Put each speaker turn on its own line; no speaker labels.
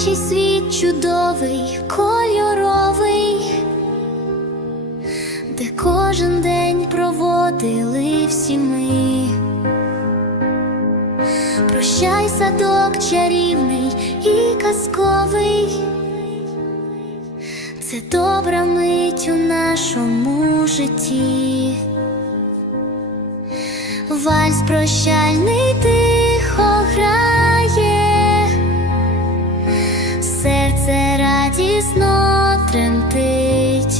дитячий світ чудовий, кольоровий, де кожен день проводили всі ми. Прощай, садок чарівний і казковий. Це добра мить у нашому житті. Вальс прощальний ти радісно тремтить.